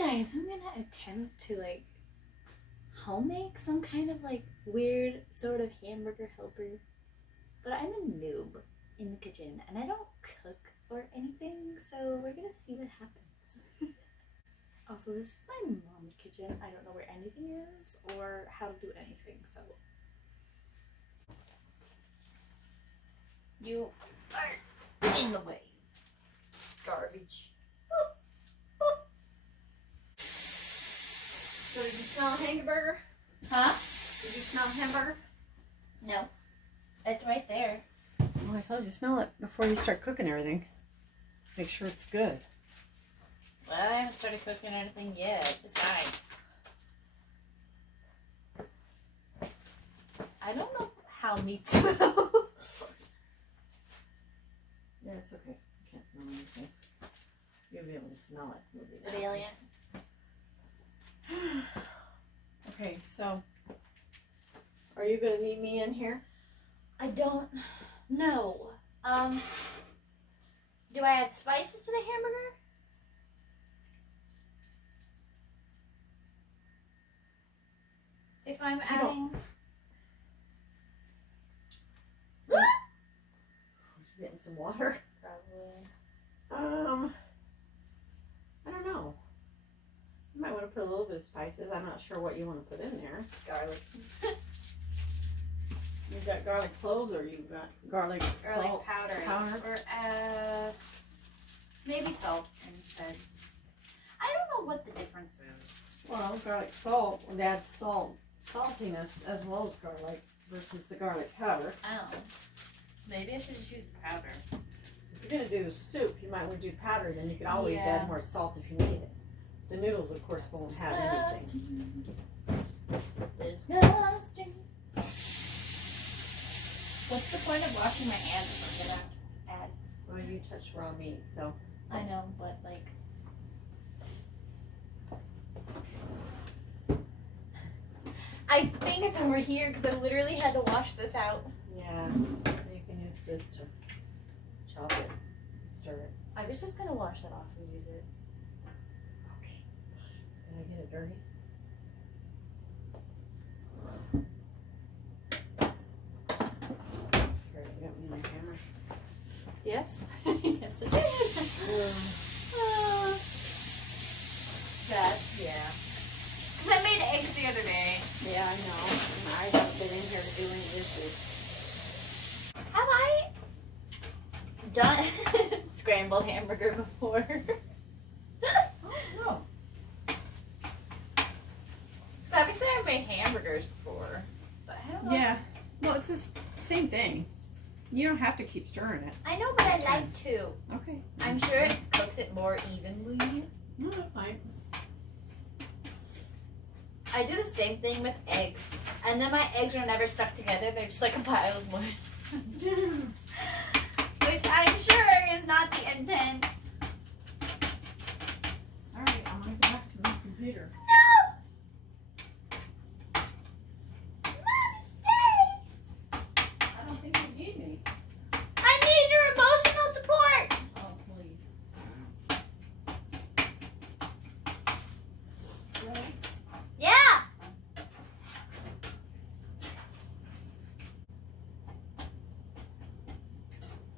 Guys, I'm gonna attempt to like home make some kind of like weird sort of hamburger helper. But I'm a noob in the kitchen and I don't cook or anything, so we're gonna see what happens. Also, this is my mom's kitchen. I don't know where anything is or how to do anything, so. You are in the way. Garbage. Boop, boop. So did you smell a hamburger? Huh? Did you smell a hamburger? No. It's right there. Well, I told you, smell it before you start cooking everything. Make sure it's good. Well, I haven't started cooking anything yet. Besides, I don't know how meat smells. Yeah, it's okay. You can't smell anything. You'll be able to smell it. It'll be Brilliant. Okay, so are you gonna need me in here? I don't know. Do I add spices to the hamburger? If I'm adding... Getting some water? Probably. I don't know. You might want to put a little bit of spices. I'm not sure what you want to put in there. Garlic. You've got garlic cloves or you've got garlic salt powder. Or maybe salt instead. I don't know what the difference is. Well, garlic salt would add saltiness as well as garlic versus the garlic powder. Oh. Maybe I should just use the powder. If you're going to do soup, you might want to do powder, then you could always Yeah. add more salt if you need it. The noodles, of course, won't have anything. Disgusting. What's the point of washing my hands if I'm gonna add? Well, you touch raw meat, so. I know, but like. I think it's over here because I literally had to wash this out. Yeah, you can use this to chop it, stir it. I was just gonna wash that off and use it. Okay. Did I get it dirty? Here, you got me on camera. Yes? Yes, it did. That, yeah. Because I made eggs the other day. Yeah, I know. And I haven't been in here to do any dishes. Have I done scrambled hamburger before? Oh, no. Because obviously I've made hamburgers before. But I don't know. Yeah. Well, it's the same thing. You don't have to keep stirring it. I know, but I like to. Okay. I'm sure it cooks it more evenly. No, that's fine. I do the same thing with eggs. And then my eggs are never stuck together. They're just like a pile of wood. Which I'm sure is not the intent. Alright, I'm going to go back to my computer. No! Mommy, stay! I don't think you need me. I need your emotional support! Oh, please. Ready? Yeah!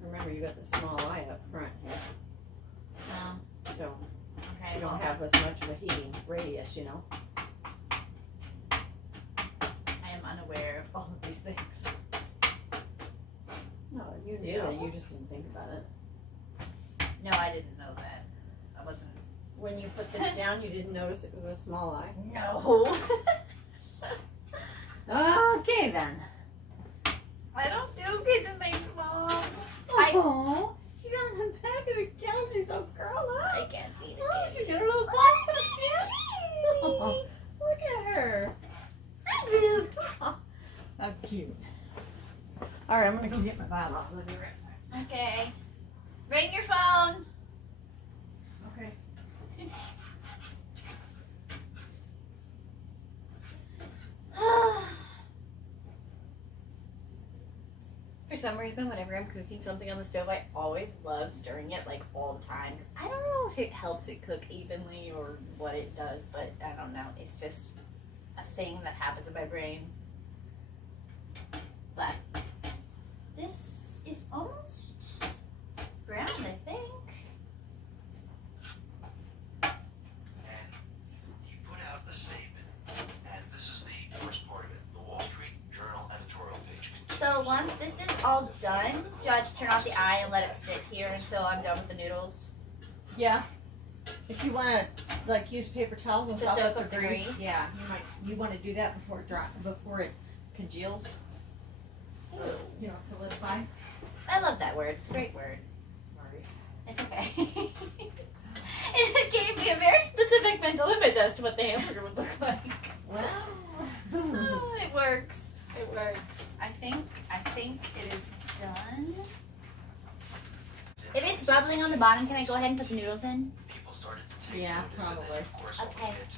Remember, you got the small eye up front here. So Okay. you don't have as much of a heating radius, you know. I am unaware of all of these things. No, you Do. knew. You just didn't think about it. No, I didn't know that. I wasn't. When you put this down, you didn't notice it was a small eye? No. Okay, then. I don't do kitchen things, Mom. Oh, she's on the back of the couch. She's so curled I up. can't see Oh, it. she's got her little bust up, too. Oh, look at her. That's cute. All right, I'm going to go get my vial. I'll be right back. Okay. Ring your phone. Okay. For some reason, whenever I'm cooking something on the stove, I always love stirring it like all the time. Cause I don't know if it helps it cook evenly or what it does, but I don't know. It's just a thing that happens in my brain. But this is almost brown, I think. And he put out a statement, and this is the first part of it. The Wall Street Journal editorial page continues. So once this is all done, do I just turn off the eye and let it sit here until I'm done with the noodles? Yeah. If you want to like use paper towels and To stuff soak with up the the grease, grease? yeah, you want to do that before it congeals. You know, solidifies. I love that word. It's a great word. It's okay. It gave me a very specific mental image as to what the hamburger would look like. Well, Oh, it works. It works. I think it is done. If it's bubbling on the bottom, can I go ahead and put the noodles in? People started to take Yeah, notice, and then, probably. of course, when we Okay. hit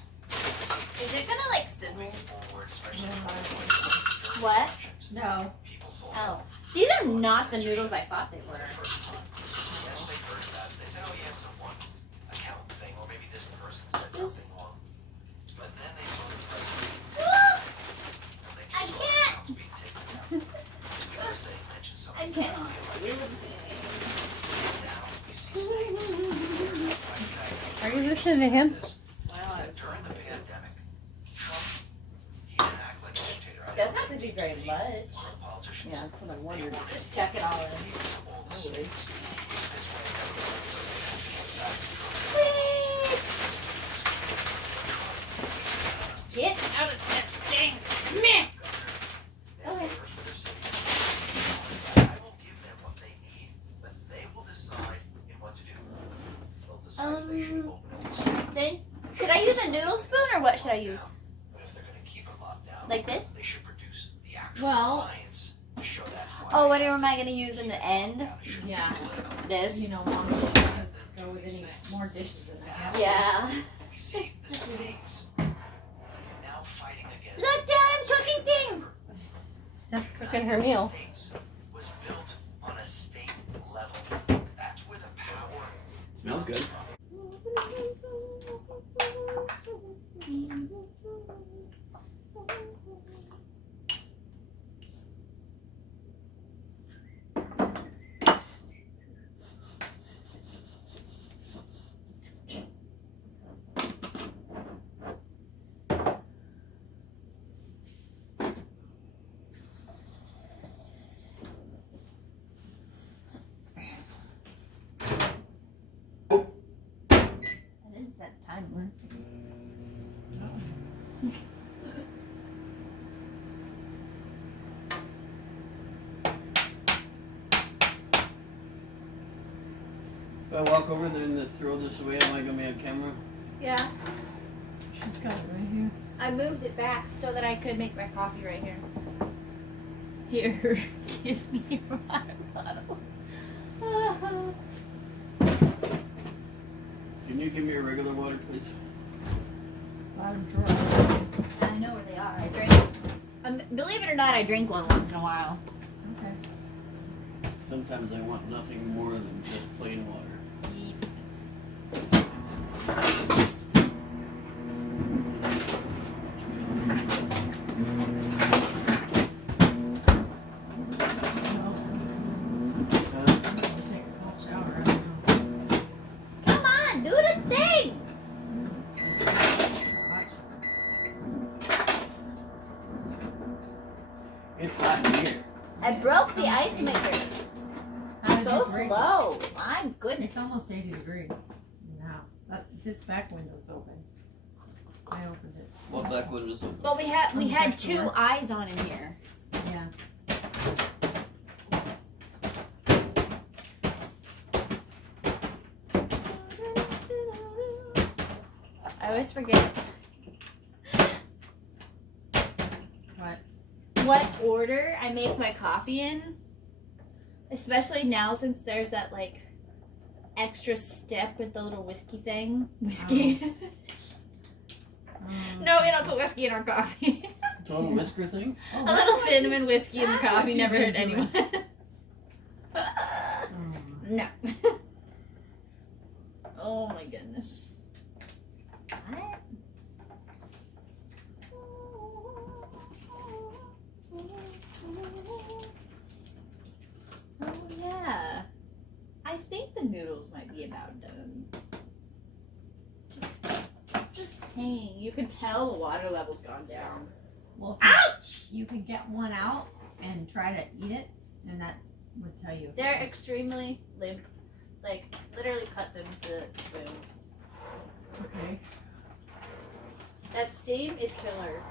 Is it gonna like sizzle? moving forward, especially No. during What? elections, no. people sold Oh, these are not the noodles I thought they were. for the first time. As they heard about it, they said, oh yeah, it was a one account thing, or maybe this person said something wrong. But then they saw the president, and they I just saw can't. accounts being taken down. Just because they mentioned I something. cannot. Now we see snakes. Are you listening to him? Is that during the pandemic, Trump, he didn't act like a dictator. I Doesn't don't have to be think very Steve much. or politicians, Yeah, that's what I they wondered. wanted Just check it all in. all the Really? snakes. This way, everyone would back to Trump's Whee! Get out of that thing! Meh! Okay. I will give them what they need, but they will decide in what to do. They'll decide if they should open up the state. Then, should I use a noodle spoon or what should I use? But if they're going to keep it locked down, Like this? they should produce the actual Well- science to show that's why. Oh, they what have am I gonna use in the end? It shouldn't be Yeah. political. This? You know, Mom doesn't go with any more dishes than that. Yeah. We see the states now fighting against. Look, Dad, I'm cooking things! Just cooking her meal. States was built on a state level. That's where the power Smells good. I didn't set a timer. If I walk over there and throw this away, am I gonna be on camera? Yeah. She's got it right here. I moved it back so that I could make my coffee right here. Here, give me your water bottle. Can you give me a regular water, please? Bottom drawer. I know where they are. I drink. Believe it or not, I drink one once in a while. Okay. Sometimes I want nothing more than just plain water. Huh? Take a cold shower. I don't know. Come on, do the thing! Hot shower. It's hot in here. I broke the ice maker. How did So you break it? slow. My goodness. It's almost 80 degrees in the house. This back window's open. I opened it. What back window's open? But we had Back two door. eyes on in here. Yeah. I always forget What? what order I make my coffee in. Especially now since there's that like extra step with the little whiskey thing. Whiskey. No, we don't put whiskey in our coffee. Total whisker thing? Oh, A that's little what cinnamon whiskey in the that's what coffee you've never been hurt anyone. Oh, No. Oh my goodness. What? Oh yeah. I think the noodles might be about done. Just saying. You can tell the water level's gone down. Well, Ouch! you could get one out and try to eat it, and that would tell you. if They're it was- extremely limp. Like, literally cut them to the spoon. Okay. That steam is killer.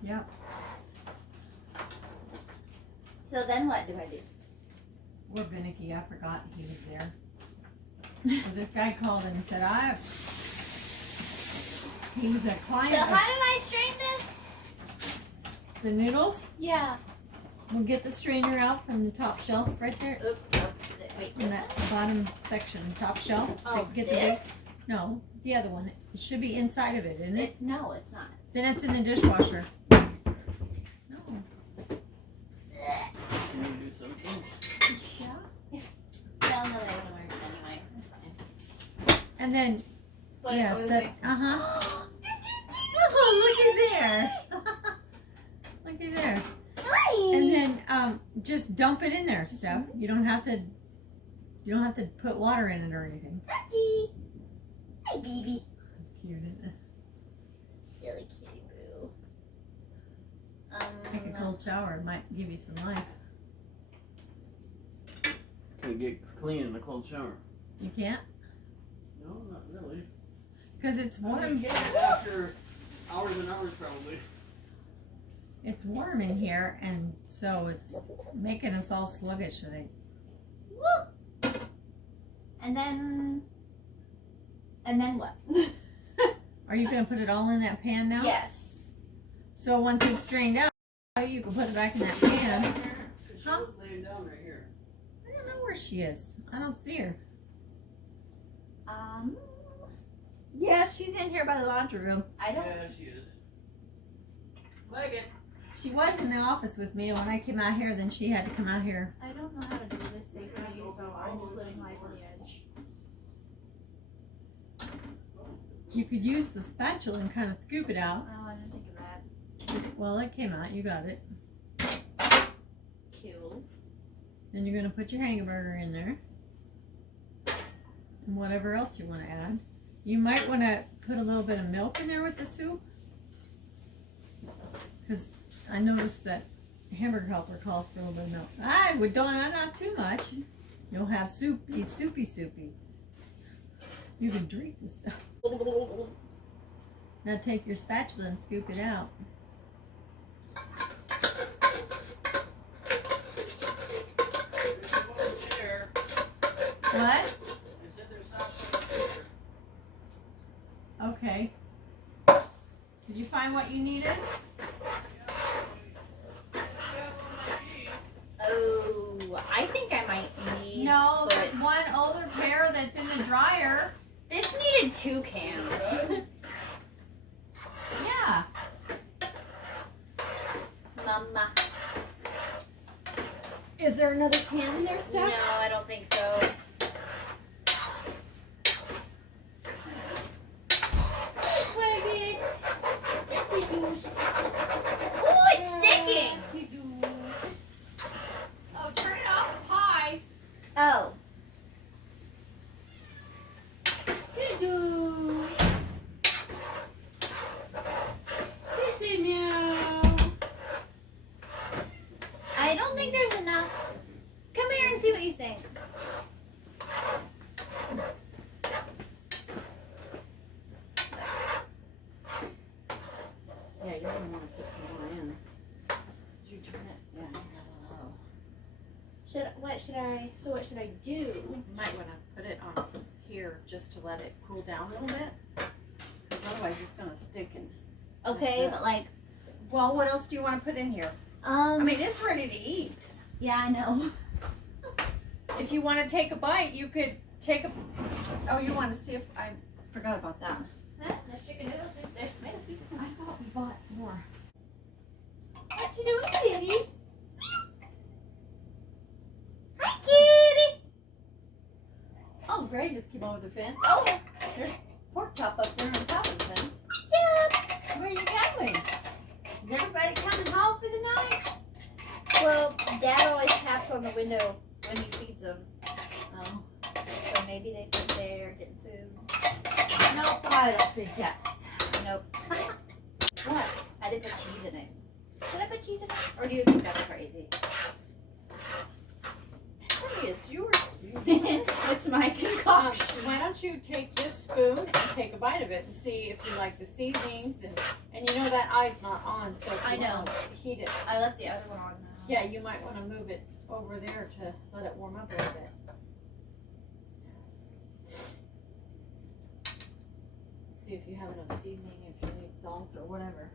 Yep. So then what do I do? We're finicky. I forgot he was there. So this guy called and said, he was a So client how of do I strain this? the noodles. Yeah. We'll get the strainer out from the top shelf right there. Oop, wait, In this that one? bottom section, top shelf. Oh, get this? the no, the other one. It should be inside of it, isn't it? No, it's not. Then it's in the dishwasher. No. Can you do something? Yeah. Well, no, they wouldn't work anyway. That's fine. And then But yeah, what is set. it? Oh, looky there. Looky there. Hi. And then just dump it in there, Steph. You don't have to. You don't have to put water in it or anything. Reggie. Hi, baby. That's cute, isn't it? Silly kitty boo. Take a cold shower. It might give you some life. Can it get clean in a cold shower? You can't, No, not really. because it's I mean, warm. you can after hours and hours probably. It's warm in here, and so it's making us all sluggish. I think. Woo. And then what? Are you gonna put it all in that pan now? Yes. So once it's drained out, you can put it back in that pan. She's Huh? laying down right here. I don't know where she is. I don't see her. Yeah, she's in here by the laundry room. I don't. Yeah, she is. Like it. She was in the office with me, and when I came out here, then she had to come out here. I don't know how to do this safely, so I'm just living life on the edge. You could use the spatula and kind of scoop it out. Oh, I didn't think of that. Well, it came out. You got it. Cool. Then you're gonna put your hamburger in there, and whatever else you want to add. You might want to put a little bit of milk in there with the soup, because I noticed that Hamburger Helper calls for a little bit of milk. I would not too much. You'll have soupy. You can drink this stuff. Now take your spatula and scoop it out. Chair. What? I said there's socks on the chair. Okay. Did you find what you needed? Oh, I think I might need. No, to there's put- one older pair that's in the dryer. This needed 2 cans. Yeah. Mama. Is there another can in there, No, Steph? I don't think so. Oh, it's sticking. Oh, turn it off the pie. Oh. I don't think there's enough. Come here and see what you think. Yeah, you're gonna want to put some more in. Did you turn it? Yeah, you're a little low. What should I do? You might want to put it on here just to let it cool down a little bit. Because otherwise it's gonna stick and. Okay, but like, Well, what else do you want to put in here? I mean, it's ready to eat. yeah, I know. If you want to take a bite, you could take a. Oh, you want to see if I forgot about that. There's chicken noodle soup. There's tomato soup. I thought we bought some more. What you doing, kitty? Hi, kitty. Oh, Gray just came over the fence. Oh, there's pork chop up there on top of the fence. Where are you going? Is everybody coming home for the night? Well, Dad always taps on the window when he feeds them. Oh. So maybe they've been there getting food. Nope, I don't think that. Nope. What? I didn't put cheese in it. Should I put cheese in it? Or do you think that's crazy? Hey, it's yours. It's my concoction. Why don't you take this spoon and take a bite of it and see if you like the seasonings and you know that eye's not on, so if you I know. want to heat it. I left the other one on now. Yeah, you might want to move it over there to let it warm up a little bit. See if you have enough seasoning, if you need salt or whatever.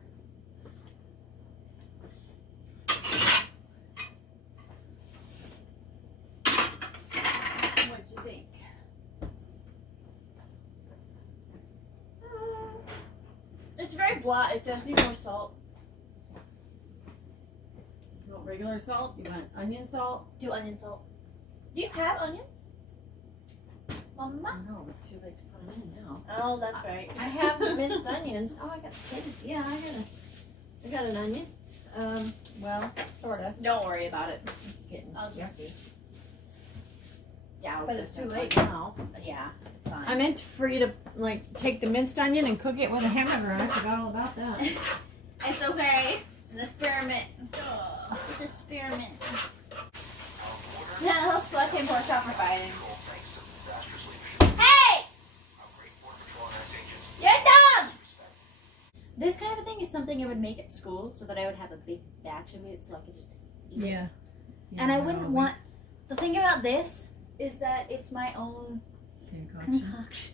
What'd you think? It's very blah. It does need more salt. You want regular salt? You want onion salt? Do onion salt. Do you have onions? Mama? No, it's too late to put them in now. Oh, that's right. I have the minced onions. Oh, I got potatoes. Yeah, I got an onion. Well, sorta. Don't worry about it. It's getting I'll just yucky. douse But it it's too in late onion. now. Yeah, it's fine. I meant for you to like take the minced onion and cook it with a hamburger. I forgot all about that. It's okay. It's an experiment. It's an experiment. Yeah, he'll squash and pork chop for fighting. Thanks to the disastrous leadership. Hey! Our great Border Patrol and ICE agents. Your dog! This kind of a thing is something I would make at school so that I would have a big batch of it so I could just eat it. Yeah. And I wouldn't want. The thing about this is that it's my own concoction.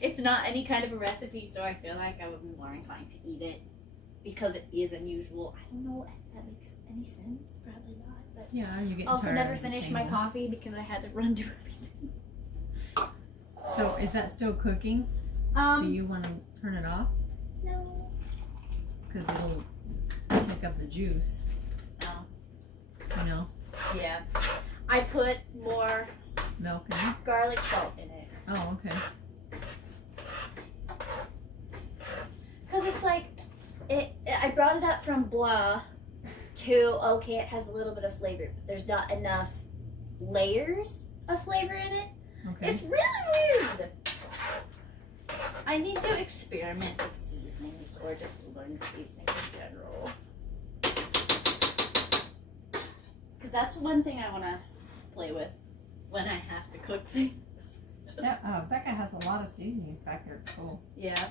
It's not any kind of a recipe, so I feel like I would be more inclined to eat it because it is unusual. I don't know if that makes any sense. Probably not. But Yeah, you get also tired never of the finished same my one. coffee because I had to run to everything. So is that still cooking? Do you want to turn it off? No. Because it'll take up the juice. No. You know, Yeah. I put more milk in it. garlic salt in it. Oh, okay. Because it's like, I brought it up from blah to, okay, it has a little bit of flavor, but there's not enough layers of flavor in it. Okay. It's really weird. I need to experiment with seasonings or just learn seasoning in general. Because that's one thing I want to play with when I have to cook things. Yeah, Becca has a lot of seasonings back there at school. Yeah.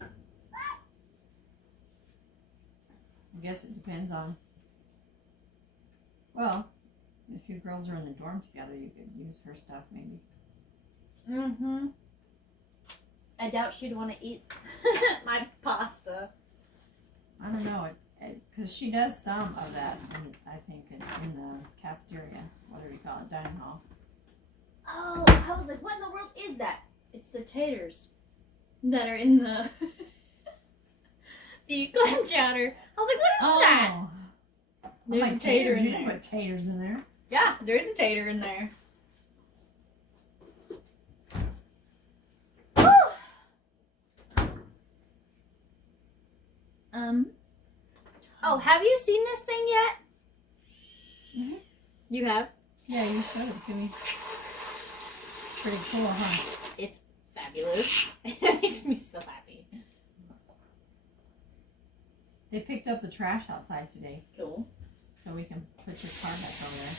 I guess it depends on. Well, if you girls are in the dorm together, you could use her stuff maybe. Mm-hmm. I doubt she'd want to eat my pasta. I don't know, because she does some of that, I think, in the cafeteria, whatever you call it, dining hall. Oh, I was like, what in the world is that? It's the taters that are in the the clam chowder. I was like, what is that? There's like a tater in you there. can put taters in there. Yeah, there is a tater in there. Woo! Oh, have you seen this thing yet? Mhm. You have? Yeah, you showed it to me. Pretty cool, huh? It's fabulous. It makes me so happy. They picked up the trash outside today, Cool. so we can put your car back over there.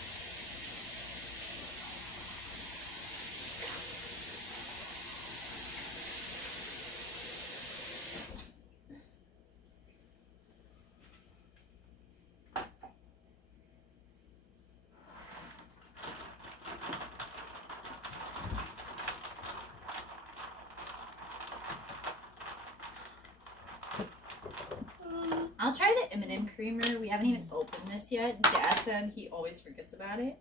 I'll try the M&M creamer. We haven't even opened this yet. Dad said he always forgets about it.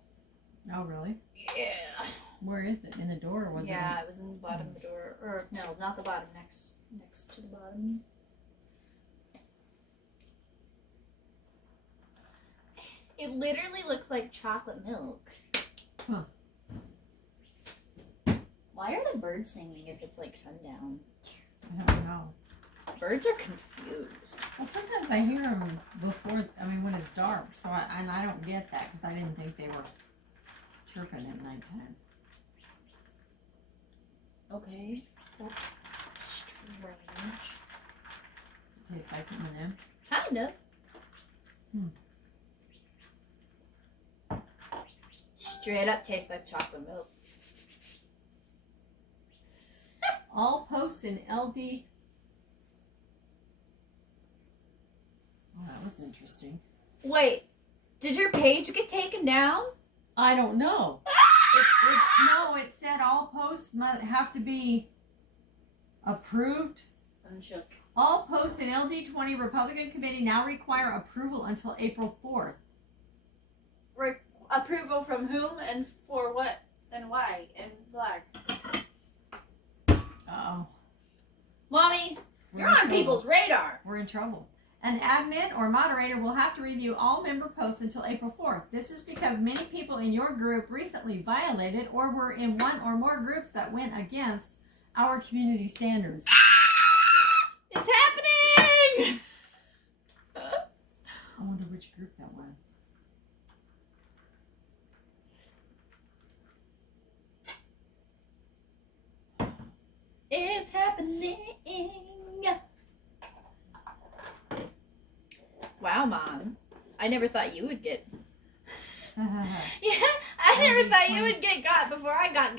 Oh, really? Yeah. Where is it? In the door, or was Yeah, it was in the bottom of the door. Or no, not the bottom. Next to the bottom. It literally looks like chocolate milk. Huh. Why are the birds singing if it's like sundown? I don't know. Birds are confused. Well, sometimes I hear them when it's dark. So I don't get that because I didn't think they were chirping at nighttime. Okay, that's strange. Does it taste like M&M? Kind of. Straight up tastes like chocolate milk. All posts in LD. Oh, that was interesting. Wait, did your page get taken down? I don't know. It said all posts must have to be approved. Unshook. All posts in LD20 Republican Committee now require approval until April 4th. Approval from whom and for what and why and black. Uh-oh. Mommy, We're you're in on trouble. people's radar. We're in trouble. An admin or moderator will have to review all member posts until April 4th. This is because many people in your group recently violated or were in one or more groups that went against our community standards. It's happening! I wonder which group that was. It's happening. Wow, Mom. I never thought you would get... Yeah, I never thought you would get got before I got.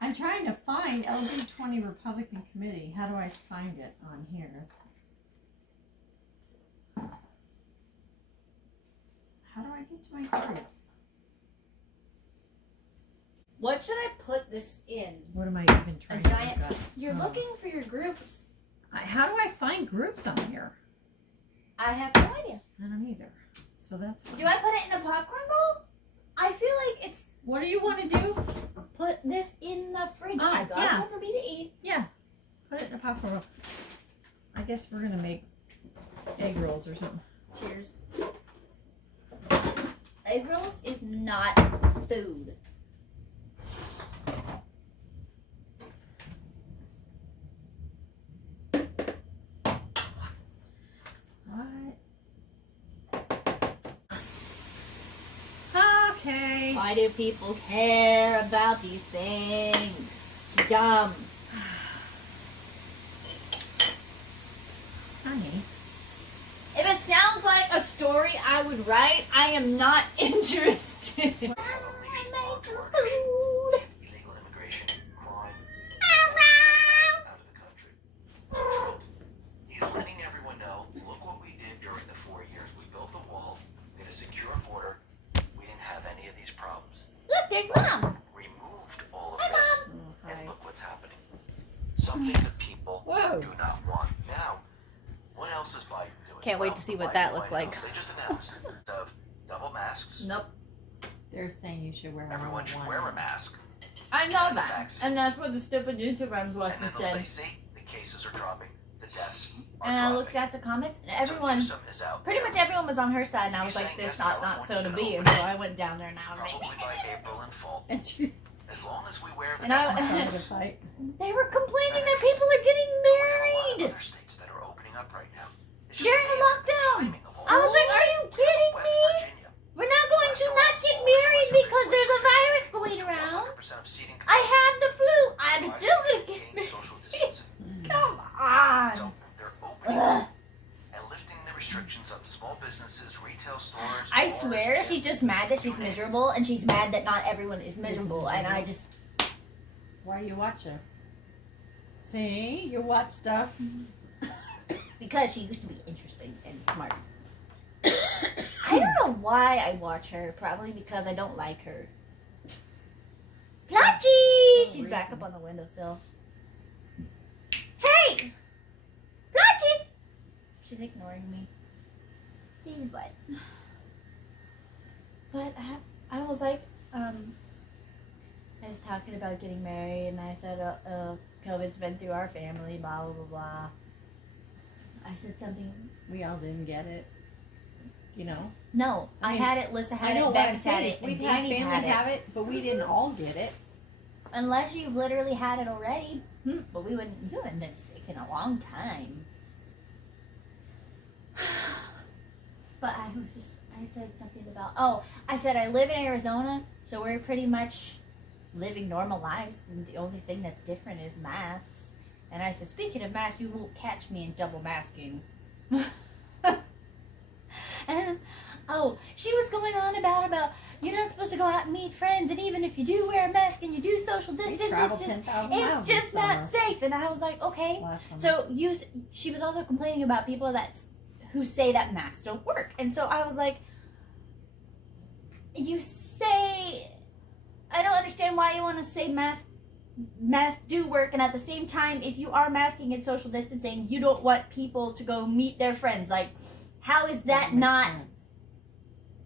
I'm trying to find LD20 Republican Committee. How do I find it on here? How do I get to my groups? What should I put this in? What am I even trying giant- to look up? You're Oh. looking for your groups. How do I find groups on here? I have no idea. I don't either. So that's fine. Do I put it in a popcorn bowl? I feel like it's What do you want to do? put this in the fridge. Oh, I got yeah. some for me to eat. Yeah. Put it in a popcorn roll. I guess we're going to make egg rolls or something. Cheers. Egg rolls is not food. What? Okay. Why do people care about these things? Dumb. Honey. If it sounds like a story I would write, I am not interested. Unleashed law toward illegal immigration, crime, out of the country. Trump, he's letting everyone know, look what we did during the 4 years. We built a wall, we had a secure border, we didn't have any of these problems. Look, there's Mom. Removed all of Hi, this, Mom. and look what's happening. Something that people Whoa. do not want. Now, what else is Biden doing? Can't wait Well, to see the what that Biden looked White like. House, They just announced of double masks. Nope. They're saying you should wear Everyone should wear a mask. I know And that. vaccines. And that's what the stupid YouTubers was And then they'll say, said. see, the cases are dropping, the deaths are And I dropping. looked at the comments and So everyone, Newsom is out pretty there. much everyone was on her side, and I was He's like, saying, this yes, not so California's to gonna be. open. And so I went down there and I was Probably like, by April and fall. and she, As long as we wear the And I- mask. to fight. they were complaining that people are getting We have a lot married of other states that are opening up right now. It's just during the amazing lockdown. timing of all I was this. like, are you kidding West me? Virginia, We're not going to not get married because there's a virus going around. 100% of seating I capacity. had the flu. I'm Drive still gonna maintain get married. social distancing. Come on. So they're opening Ugh. up and lifting the restrictions on small businesses, retail stores. I bars, swear gyms. she's just mad that she's You name it. miserable, and she's mad that not everyone is miserable, and I just... Why do you watch it? See? You watch stuff. Because she used to be interesting and smart. I don't know why I watch her. Probably because I don't like her. Plachi! She's back up on the windowsill. Hey! Plachi! She's ignoring me. Please, what? But I was like, I was talking about getting married, and I said, COVID's been through our family, blah, blah, blah, blah. I said something. We all didn't get it. you know. No, I I mean, had it. Lissa had I know it. what I'm Beck's had saying it. is we've And had Danny's family had it. have it, but we didn't all get it. Unless you've literally had it already. But you haven't been sick in a long time. But I said something about, I said I live in Arizona, so we're pretty much living normal lives. The only thing that's different is masks. And I said, speaking of masks, you won't catch me in double masking. And, she was going on about you're not supposed to go out and meet friends, and even if you do wear a mask and you do social distance, it's just not safe. And I was like, okay. So she was also complaining about people who say that masks don't work. And so I was like, you say, I don't understand why you want to say masks do work, and at the same time, if you are masking and social distancing, you don't want people to go meet their friends. Like, how is that not? Sense.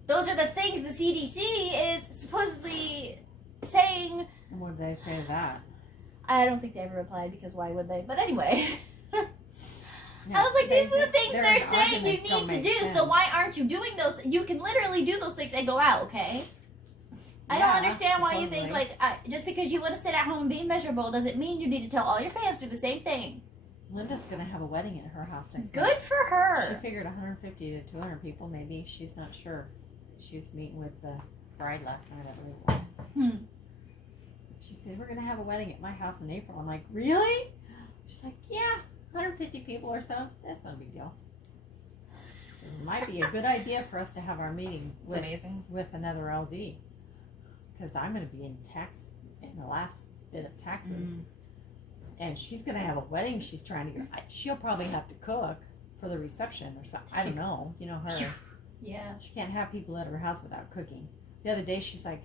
Those are the things the CDC is supposedly saying. And what did they say to that? I don't think they ever replied, because why would they? But anyway. No, I was like, these are the things their they're saying you arguments don't need to make do, sense. so why aren't you doing those? You can literally do those things and go out, okay? I don't Yeah, understand why you think, supposedly. just because you want to sit at home and be miserable doesn't mean you need to tell all your fans to do the same thing. Linda's gonna have a wedding at her house next Good night. for her. She figured 150 to 200 people, maybe. She's not sure. She was meeting with the bride last night, I believe it was. She said, we're gonna have a wedding at my house in April. I'm like, really? She's like, yeah, 150 people or so. That's not a big deal. So it might be a good idea for us to have our meeting It's amazing. with another LD. Because I'm going to be in the last bit of taxes. And she's going to have a wedding she's trying to get. She'll probably have to cook for the reception or something. I don't know. You know her. Yeah. She can't have people at her house without cooking. The other day she's like,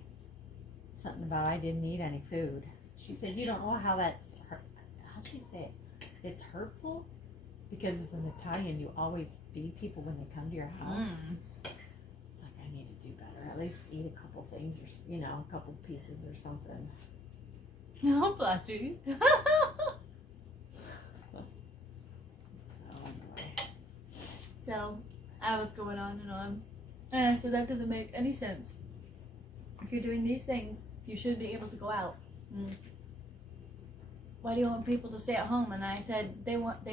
something about I didn't eat any food. She said, you don't know how that's, how'd she say it? It's hurtful because as an Italian, you always feed people when they come to your house. It's like, I need to do better. At least eat a couple things or, a couple pieces or something. No, bless you. So anyway. So, I was going on and on. And I said, that doesn't make any sense. If you're doing these things, you should be able to go out. Why do you want people to stay at home? And I said, they want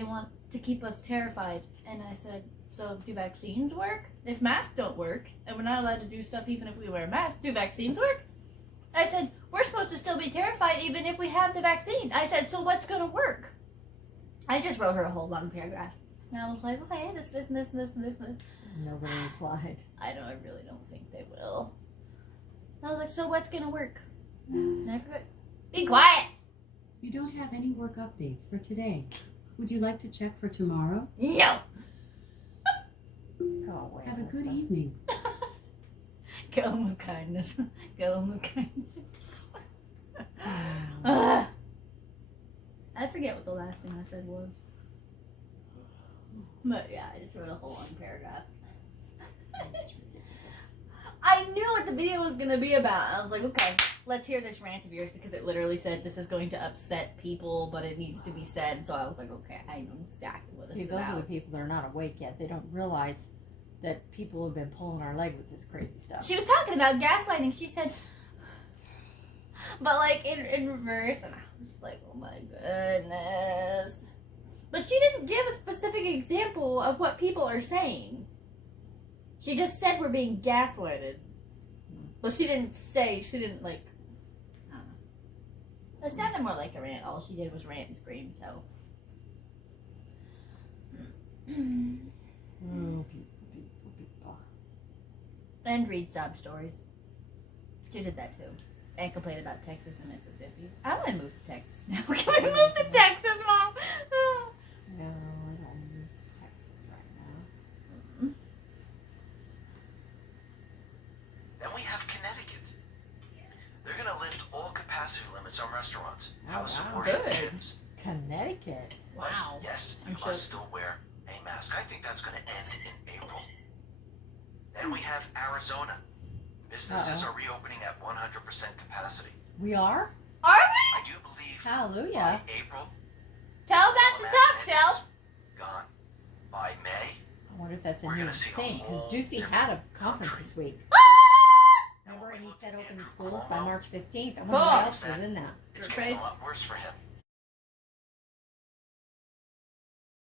to keep us terrified. And I said, so do vaccines work? If masks don't work, and we're not allowed to do stuff even if we wear masks, do vaccines work? I said, we're supposed to still be terrified even if we have the vaccine. I said, so what's going to work? I just wrote her a whole long paragraph. And I was like, okay, this. Nobody replied. I really don't think they will. I was like, so what's going to work? And I forgot. Be quiet! You don't have any work updates for today. Would you like to check for tomorrow? No! Go away. Have a good Melissa. evening. Go home with kindness. Go home with kindness. I forget what the last thing I said was. But yeah, I just wrote a whole long paragraph. I knew what the video was going to be about. I was like, okay, let's hear this rant of yours, because it literally said this is going to upset people, but it needs to be said. So I was like, okay, I know exactly what this See, is those about. are the people that are not awake yet. They don't realize that people have been pulling our leg with this crazy stuff. She was talking about gaslighting. She said, but like in reverse, and I was just like, oh my goodness. But she didn't give a specific example of what people are saying. She just said we're being gaslighted. But she didn't like, I don't know. It sounded more like a rant. All she did was rant and scream, so. Oh, people. And read sob stories. She did that too. And complained about Texas and Mississippi. I want to move to Texas now. Can we move to Texas, Mom? No, I don't move to Texas right now. Then we have Connecticut. They're going to lift all capacity limits on restaurants, house wow. of worship Good. gyms. Connecticut. But Wow. yes, I'm you sure. must still wear a mask. I think that's going to end in April. Then we have Arizona. Businesses are reopening at 100% capacity. We are? Are we? I do believe Hallelujah. by April, Tell that to Top Shelf. gone. By May, Oh wonder if that's in We're his gonna see a thing, because whole Juicy different had a conference country. this week. And Remember, when and we he look said at open the Andrew schools by Cuomo, March 15th. I Cool. wonder what else was in that. it's getting a lot worse for him.